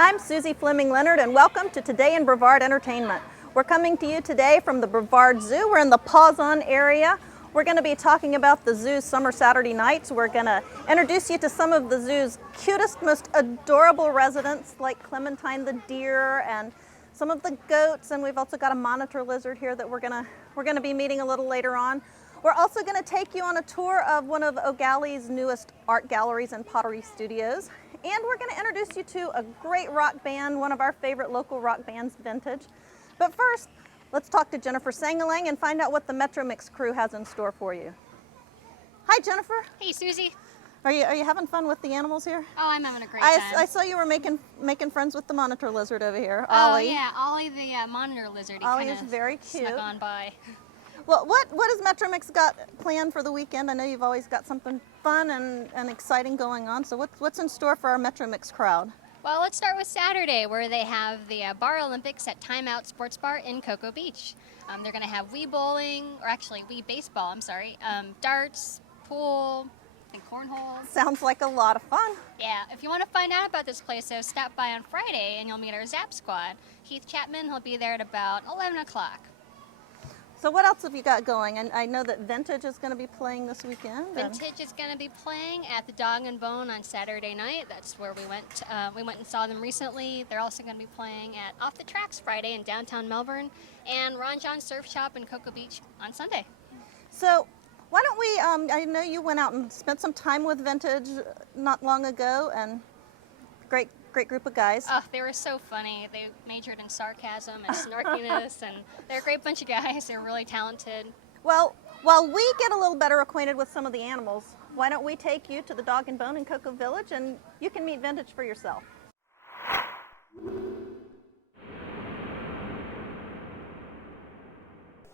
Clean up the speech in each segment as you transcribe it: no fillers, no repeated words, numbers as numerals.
I'm Suzy Fleming Leonard, and welcome to Today in Brevard Entertainment. We're coming to you today from the Brevard Zoo. We're in the Paws On area. We're going to be talking about the zoo's summer Saturday nights. We're going to introduce you to some of the zoo's cutest, most adorable residents, like Clementine the deer and some of the goats, and we've also got a monitor lizard here that we're going to be meeting a little later on. We're also going to take you on a tour of one of O'Galley's newest art galleries and pottery studios. And we're going to introduce you to a great rock band, one of our favorite local rock bands, Vintage. But first, let's talk to Jennifer Sangalang and find out what the Metro Mix crew has in store for you. Hi, Jennifer. Hey, Suzy. Are you having fun with the animals here? Oh, I'm having a great time. I saw you were making friends with the monitor lizard over here, Oh, Ollie. yeah, Ollie the monitor lizard. He Ollie is very cute. Snuck on by. Well, what has Metro Mix got planned for the weekend? I know you've always got something fun and exciting going on. So what's in store for our Metro Mix crowd? Well, let's start with Saturday, where they have the Bar Olympics at Time Out Sports Bar in Cocoa Beach. They're going to have Wii bowling, or actually Wii baseball, darts, pool, and cornhole. Sounds like a lot of fun. Yeah, if you want to find out about this place, though, stop by on Friday and you'll meet our Zap Squad. Heath Chapman, he'll be there at about 11 o'clock. So what else have you got going? And I know that Vintage is going to be playing this weekend. Vintage is going to be playing at the Dog and Bone on Saturday night. That's where we went. We went and saw them recently. They're also going to be playing at Off the Tracks Friday in downtown Melbourne, and Ron John Surf Shop in Cocoa Beach on Sunday. So why don't we? I know you went out and spent some time with Vintage not long ago, and great group of guys. Oh, they were so funny. They majored in sarcasm and snarkiness, and they're a great bunch of guys. They're really talented. Well, while we get a little better acquainted with some of the animals, why don't we take you to the Dog and Bone in Cocoa Village, and you can meet Vintage for yourself.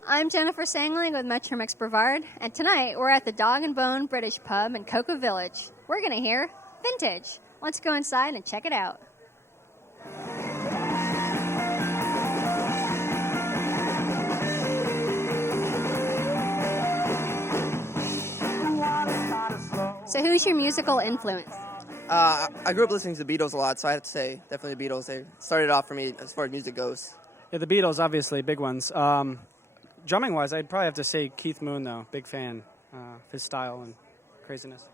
I'm Jennifer Sangalang with Metro Mix Brevard, and tonight we're at the Dog and Bone British Pub in Cocoa Village. We're going to hear Vintage. Let's go inside and check it out. So who's your musical influence? I grew up listening to the Beatles a lot, so I have to say definitely the Beatles. They started off for me as far as music goes. Yeah, the Beatles, obviously, big ones. Drumming-wise, I'd probably have to say Keith Moon, though. Big fan of his style and craziness.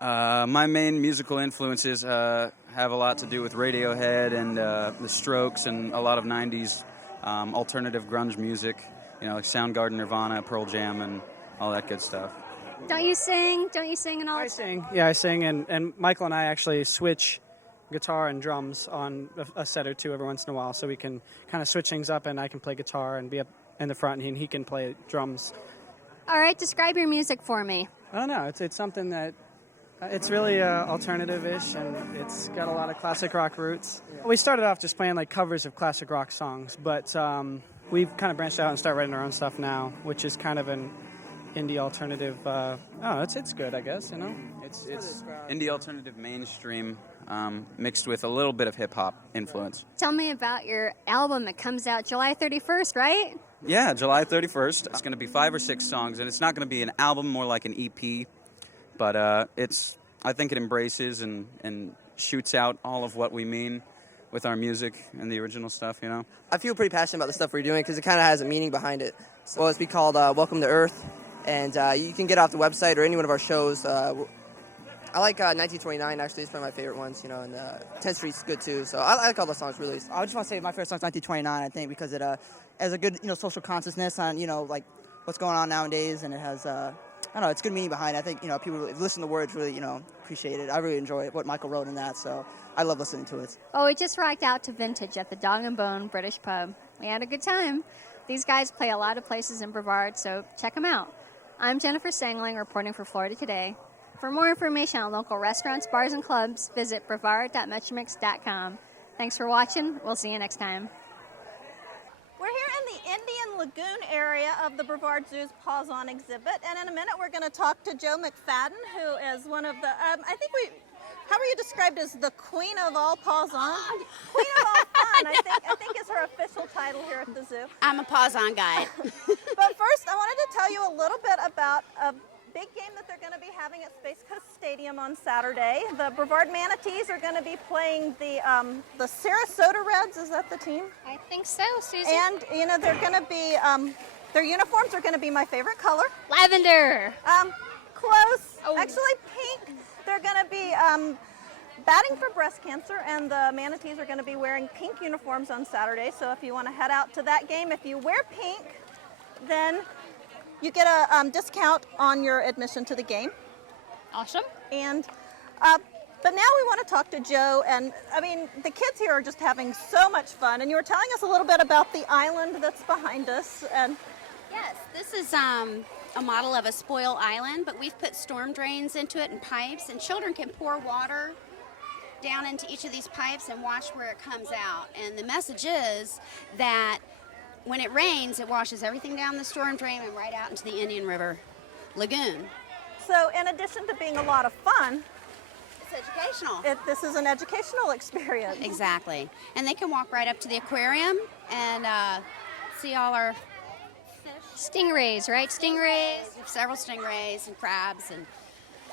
My main musical influences have a lot to do with Radiohead and the Strokes and a lot of 90s alternative grunge music, like Soundgarden, Nirvana, Pearl Jam, and all that good stuff. Don't you sing? And all I that stuff? sing. Yeah, I sing, and Michael and I actually switch guitar and drums on a set or two every once in a while, so we can kind of switch things up, and I can play guitar and be up in the front, and he can play drums. All right, describe your music for me. I don't know. It's something that it's really alternative-ish, and it's got a lot of classic rock roots. Yeah. We started off just playing like covers of classic rock songs, but we've kind of branched out and started writing our own stuff now, which is kind of an indie alternative. It's good, I guess. It's indie alternative mainstream mixed with a little bit of hip hop influence. Tell me about your album that comes out July 31st, right? Yeah, July 31st. It's going to be 5 or 6 songs, and it's not going to be an album, more like an EP. But I think it embraces and shoots out all of what we mean with our music and the original stuff, I feel pretty passionate about the stuff we're doing because it kind of has a meaning behind it. So it's called Welcome to Earth, and you can get it off the website or any one of our shows. I like 1929, actually. It's one of my favorite ones, and 10th Street's good, too. So I like all the songs released. I just want to say my favorite song is 1929, I think, because it has a good, social consciousness on, like what's going on nowadays, and it has... I don't know, it's good meaning behind it. I think, people really listen to the words, really, appreciate it. I really enjoy what Michael wrote in that, so I love listening to it. Oh, we just rocked out to Vintage at the Dog and Bone British Pub. We had a good time. These guys play a lot of places in Brevard, so check them out. I'm Jennifer Sangalang, reporting for Florida Today. For more information on local restaurants, bars, and clubs, visit brevard.metromix.com. Thanks for watching. We'll see you next time. We're here in the Indian Lagoon area of the Brevard Zoo's Paws On exhibit, and in a minute we're going to talk to Jo McFadden, who is one of the, how were you described as the queen of all Paws On? Queen of all fun, I think is her official title here at the zoo. I'm a Paws On guide. But first, I wanted to tell you a little bit about a big game that they're going to be having at Space Coast Stadium on Saturday. The Brevard Manatees are going to be playing the Sarasota Reds. Is that the team? I think so, Suzy. And, you know, they're going to be, their uniforms are going to be my favorite color. Lavender. Close. Oh. Actually, pink. They're going to be batting for breast cancer, and the Manatees are going to be wearing pink uniforms on Saturday. So if you want to head out to that game, if you wear pink, then you get a discount on your admission to the game. Awesome. And but now we want to talk to Jo, and I mean, the kids here are just having so much fun. And you were telling us a little bit about the island that's behind us. And Yes, this is a model of a spoil island, but we've put storm drains into it and pipes, and children can pour water down into each of these pipes and watch where it comes out. And the message is that when it rains, it washes everything down the storm drain and right out into the Indian River Lagoon. so in addition to being a lot of fun, It's educational. this is an educational experience. Exactly. And they can walk right up to the aquarium and see all our Stingrays, right? Stingrays. we have several stingrays and crabs and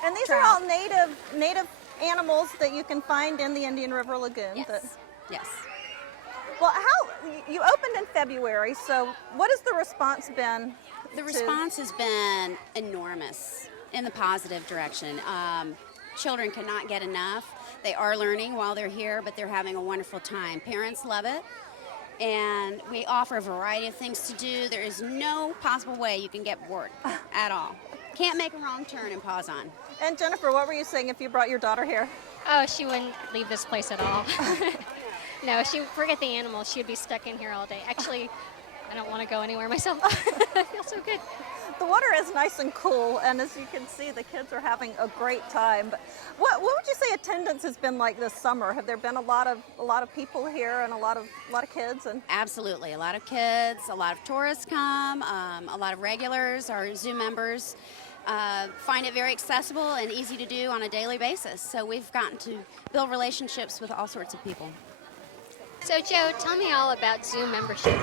And these are all native animals that you can find in the Indian River Lagoon. yes. Well, you opened in February, so what has the response been? The response has been enormous in the positive direction. Children cannot get enough. They are learning while they're here, but they're having a wonderful time. Parents love it, and we offer a variety of things to do. There is no possible way you can get bored at all. Can't make a wrong turn in Paws On. And Jennifer, what were you saying if you brought your daughter here? Oh, she wouldn't leave this place at all. No, forget the animals. She'd be stuck in here all day. Actually, I don't want to go anywhere myself. I feel so good. The water is nice and cool, and as you can see, the kids are having a great time. But what would you say attendance has been like this summer? Have there been a lot of people here and a lot of kids? And Absolutely. A lot of kids, a lot of tourists come, a lot of regulars, our zoo members find it very accessible and easy to do on a daily basis. So we've gotten to build relationships with all sorts of people. So, Jo, tell me all about zoo membership.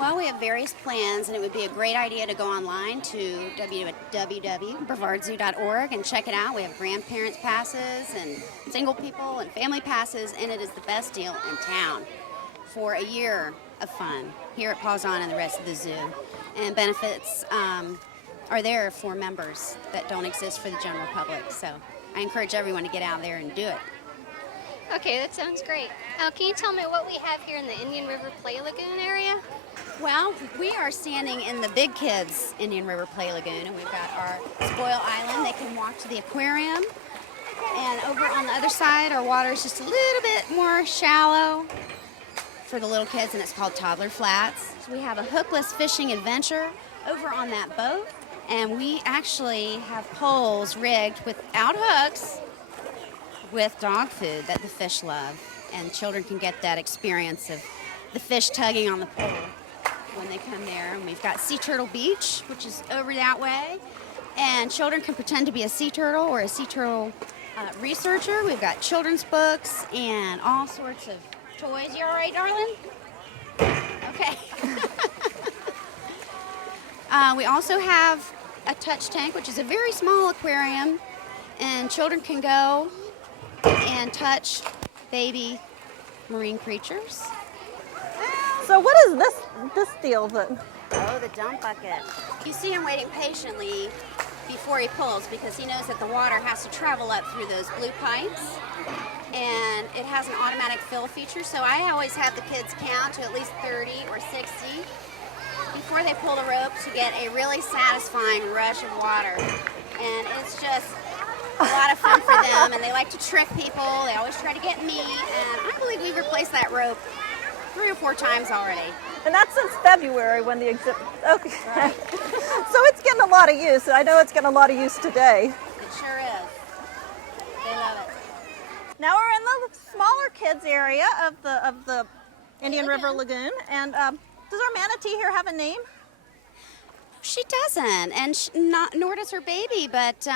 Well, we have various plans, and it would be a great idea to go online to www.brevardzoo.org and check it out. We have grandparents passes and single people and family passes, and it is the best deal in town for a year of fun here at Paws On and the rest of the zoo. And benefits are there for members that don't exist for the general public. So I encourage everyone to get out there and do it. Okay, that sounds great. Can you tell me what we have here in the Indian River Play Lagoon area? Well, we are standing in the Big Kids Indian River Play Lagoon, and we've got our spoil island. They can walk to the aquarium. And over on the other side, our water is just a little bit more shallow for the little kids, and it's called Toddler Flats. So we have a hookless fishing adventure over on that boat, and we actually have poles rigged without hooks with dog food that the fish love, and children can get that experience of the fish tugging on the pole when they come there. And we've got Sea Turtle Beach, which is over that way, and children can pretend to be a sea turtle or a sea turtle researcher. We've got children's books and all sorts of toys. You all right, darling? Okay. We also have a touch tank, which is a very small aquarium, and children can go and touch baby marine creatures. so what is this deal that? Oh, the dump bucket. You see him waiting patiently before he pulls because he knows that the water has to travel up through those blue pipes, and it has an automatic fill feature, so I always have the kids count to at least 30 or 60 before they pull the rope to get a really satisfying rush of water. And it's just a lot of fun for them, and they like to trick people. They always try to get me, and I believe we've replaced that rope 3 or 4 times already. And that's since February when the exhibit. Okay. Right. So it's getting a lot of use. I know it's getting a lot of use today. It sure is. They love it. Now we're in the smaller kids area of the Indian River Lagoon, and does our manatee here have a name? She doesn't, and nor does her baby, but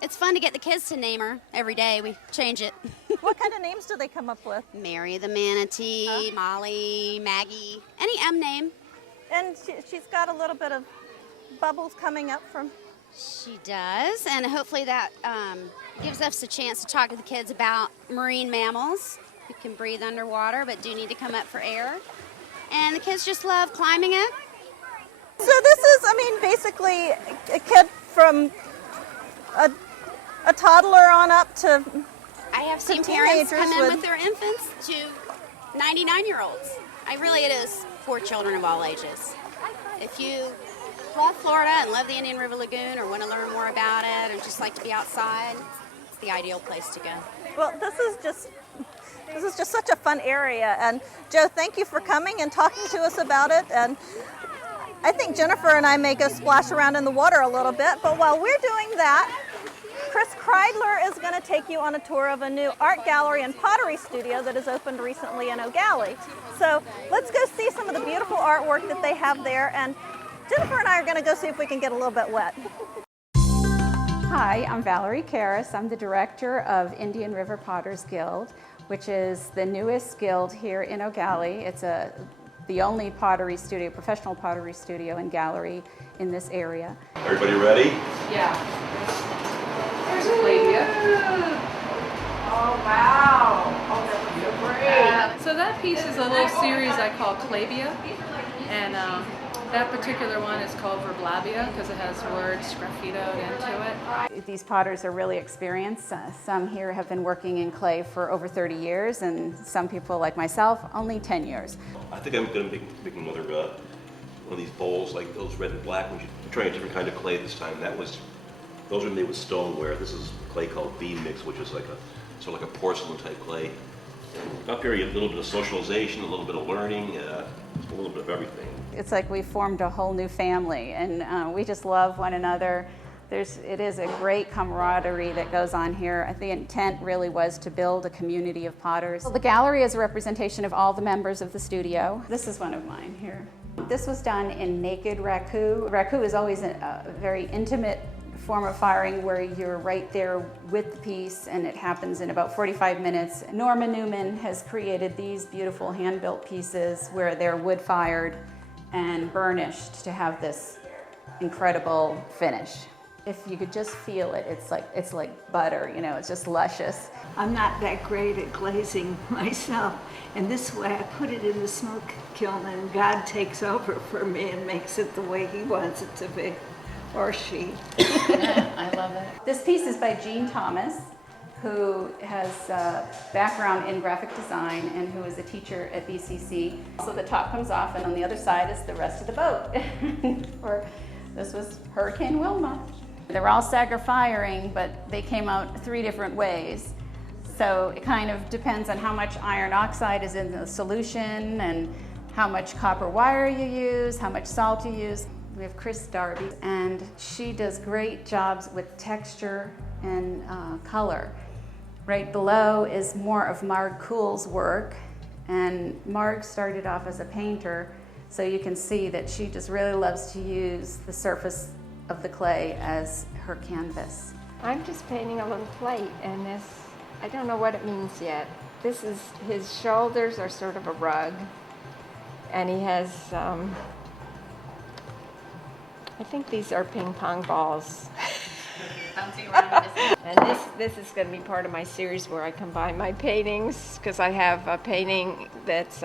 it's fun to get the kids to name her every day. We change it. What kind of names do they come up with? Mary the manatee, Molly, Maggie, any M name. And she's got a little bit of bubbles coming up from. She does, and hopefully that gives us a chance to talk to the kids about marine mammals who can breathe underwater but do need to come up for air. And the kids just love climbing it. So this is, basically a kid from a toddler on up to I have seen to parents come in teenagers with their infants to 99-year-olds. It is for children of all ages. If you love Florida and love the Indian River Lagoon or want to learn more about it or just like to be outside, it's the ideal place to go. Well, this is just such a fun area. And Jo, thank you for coming and talking to us about it. And I think Jennifer and I may go splash around in the water a little bit. But while we're doing that, Chris Kreidler is going to take you on a tour of a new art gallery and pottery studio that has opened recently in O'Galley. So let's go see some of the beautiful artwork that they have there. And Jennifer and I are going to go see if we can get a little bit wet. Hi, I'm Valerie Karras. I'm the director of Indian River Potters Guild, which is the newest guild here in O'Galley. It's the only pottery studio, professional pottery studio and gallery in this area. Everybody ready? Yeah. There's a labia. Oh, wow. Oh, that looks so great. So that piece is a little series I call Clavia, and that particular one is called Verblabia because it has words graffitoed into it. These potters are really experienced. Some here have been working in clay for over 30 years, and some people like myself, only 10 years. I think I'm going to make another one of these bowls like those red and black ones. I'm trying a different kind of clay this time. Those are made with stoneware. This is clay called bean mix, which is like a porcelain type clay. Up here, you have a little bit of socialization, a little bit of learning, a little bit of everything. It's like we formed a whole new family, and we just love one another. It is a great camaraderie that goes on here. The intent really was to build a community of potters. The gallery is a representation of all the members of the studio. This is one of mine here. This was done in naked raku. Raku is always a very intimate form of firing where you're right there with the piece, and it happens in about 45 minutes. Norma Newman has created these beautiful hand-built pieces where they're wood-fired and burnished to have this incredible finish. If you could just feel it, it's like butter, it's just luscious. I'm not that great at glazing myself, and this way I put it in the smoke kiln and God takes over for me and makes it the way he wants it to be, or she. Yeah, I love it. This piece is by Jean Thomas, who has a background in graphic design and who is a teacher at BCC. So the top comes off, and on the other side is the rest of the boat. This was Hurricane Wilma. They were all stagger firing, but they came out 3 different ways. So it kind of depends on how much iron oxide is in the solution and how much copper wire you use, how much salt you use. We have Chris Darby, and she does great jobs with texture and color. Right below is more of Marg Kuhl's work, and Marg started off as a painter, so you can see that she just really loves to use the surface of the clay as her canvas. I'm just painting a little plate, and this, I don't know what it means yet. This is, his shoulders are sort of a rug, and he has, I think these are ping pong balls. And this is going to be part of my series where I combine my paintings, because I have a painting that's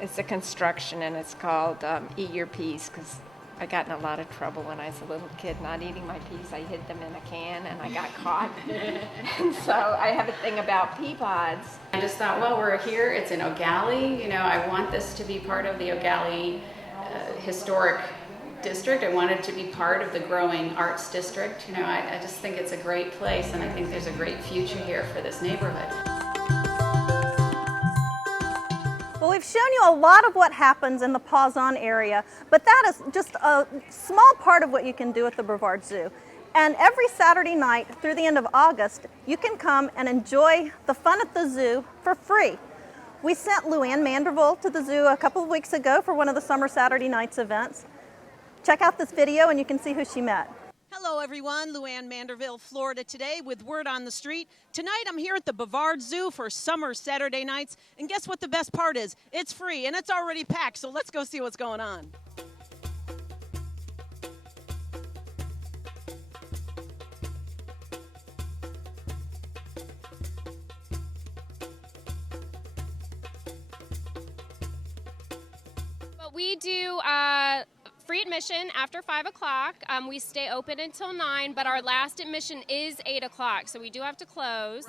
it's a construction, and it's called Eat Your Peas, because I got in a lot of trouble when I was a little kid not eating my peas. I hid them in a can and I got caught. And so I have a thing about pea pods. I just thought, well, we're here, it's in O'Galley, I want this to be part of the O'Galley historic district. I want it to be part of the growing arts district. I just think it's a great place, and I think there's a great future here for this neighborhood. Well, we've shown you a lot of what happens in the Paws On area, but that is just a small part of what you can do at the Brevard Zoo. And every Saturday night through the end of August, you can come and enjoy the fun at the zoo for free. We sent Luann Manderville to the zoo a couple of weeks ago for one of the summer Saturday nights events. Check out this video and you can see who she met. Hello everyone, Luann Manderville, Florida today with Word on the Street. Tonight I'm here at the Brevard Zoo for summer Saturday nights, and guess what the best part is? It's free and it's already packed, so let's go see what's going on. we do free admission after 5 o'clock. We stay open until 9, but our last admission is 8 o'clock, so we do have to close.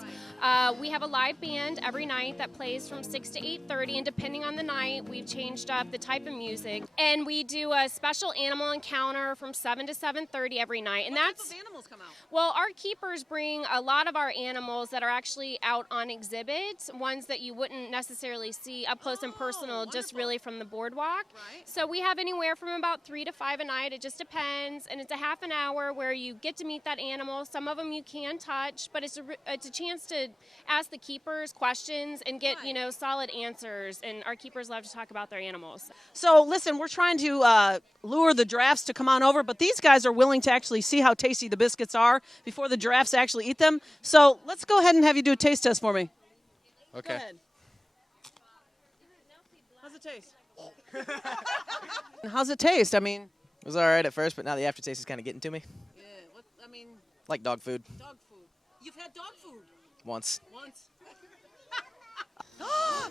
We have a live band every night that plays from 6 to 8:30, and depending on the night, we've changed up the type of music. And we do a special animal encounter from 7 to 7:30 every night. And What type of animals come out? well, our keepers bring a lot of our animals that are actually out on exhibit, ones that you wouldn't necessarily see up close and personal, just really from the boardwalk. So we have anywhere from about 3 to 5 a night. It just depends, and it's a half an hour where you get to meet that animal. Some of them you can touch, but it's a chance to ask the keepers questions and get solid answers. And our keepers love to talk about their animals. So listen, we're trying to lure the giraffes to come on over, but these guys are willing to actually see how tasty the biscuits are before the giraffes actually eat them. So let's go ahead and have you do a taste test for me. Okay. Go ahead. How's it taste? How's it taste? I mean, It was all right at first, but now the aftertaste is kind of getting to me. yeah, Like dog food. dog food. You've had dog food Once. once.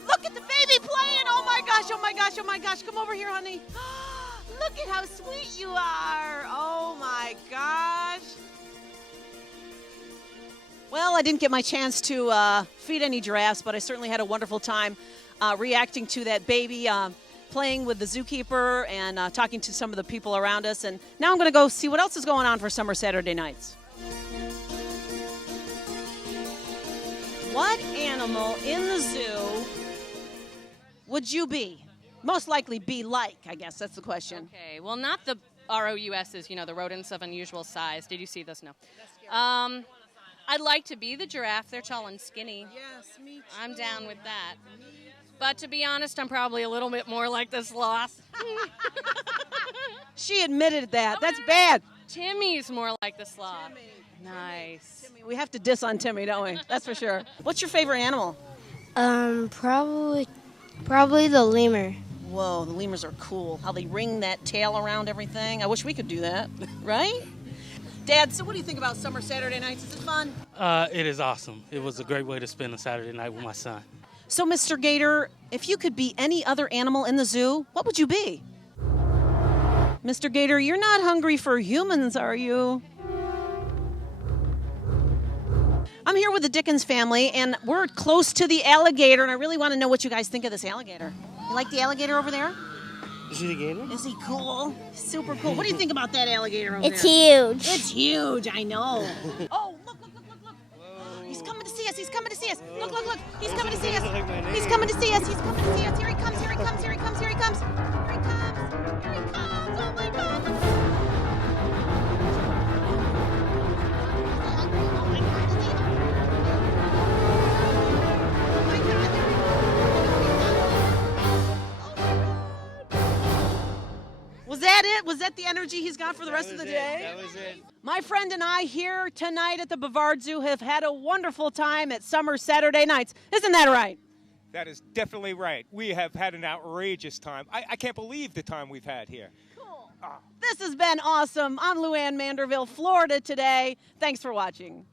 Look at the baby playing. Oh my gosh, oh my gosh, oh my gosh. Come over here, honey. Look at how sweet you are. Oh my gosh. Well, I didn't get my chance to feed any giraffes, but I certainly had a wonderful time reacting to that baby, playing with the zookeeper and talking to some of the people around us. And now I'm going to go see what else is going on for summer Saturday nights. What animal in the zoo would you be? Most likely be like, I guess that's the question. Okay, well, not the ROUSs, the rodents of unusual size. Did you see this? No. I'd like to be the giraffe. They're tall and skinny. Yes, me too. I'm down with that. But to be honest, I'm probably a little bit more like the sloth. She admitted that. That's bad. Timmy's more like the sloth. Nice. We have to diss on Timmy, don't we? That's for sure. What's your favorite animal? Probably the lemur. Whoa, the lemurs are cool. How they ring that tail around everything. I wish we could do that, right? Dad, so what do you think about summer Saturday nights? Is it fun? It is awesome. It was a great way to spend a Saturday night with my son. So, Mr. Gator, if you could be any other animal in the zoo, what would you be? Mr. Gator, you're not hungry for humans, are you? I'm here with the Dickens family, and we're close to the alligator, and I really want to know what you guys think of this alligator. You like the alligator over there? Is he the gator? Is he cool? Super cool. What do you think about that alligator over It's there? huge. It's huge, I know. Oh, look. He's coming to see us. He's coming to see us. Look. He's coming to see us. He's coming to see us. He's coming to see us. Here he comes. Here he comes. Here he comes. Here he comes. Here he comes. Here he comes. Oh, my God. Was that it? Was that the energy he's got for the rest of the day? That was it. My friend and I here tonight at the Brevard Zoo have had a wonderful time at summer Saturday nights. Isn't that right? That is definitely right. We have had an outrageous time. I can't believe the time we've had here. Cool. This has been awesome. I'm Luann Manderville, Florida today. Thanks for watching.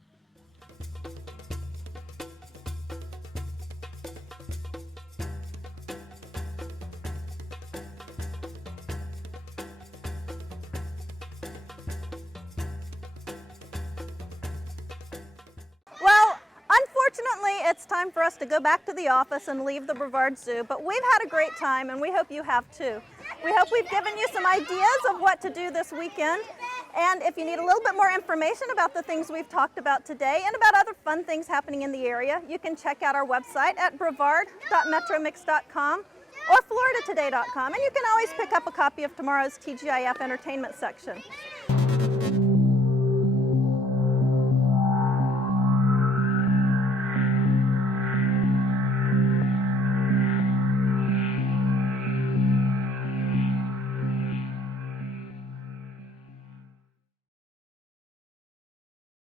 Well, unfortunately, it's time for us to go back to the office and leave the Brevard Zoo, but we've had a great time, and we hope you have too. We hope we've given you some ideas of what to do this weekend, and if you need a little bit more information about the things we've talked about today and about other fun things happening in the area, you can check out our website at brevard.metromix.com or floridatoday.com, and you can always pick up a copy of tomorrow's TGIF entertainment section.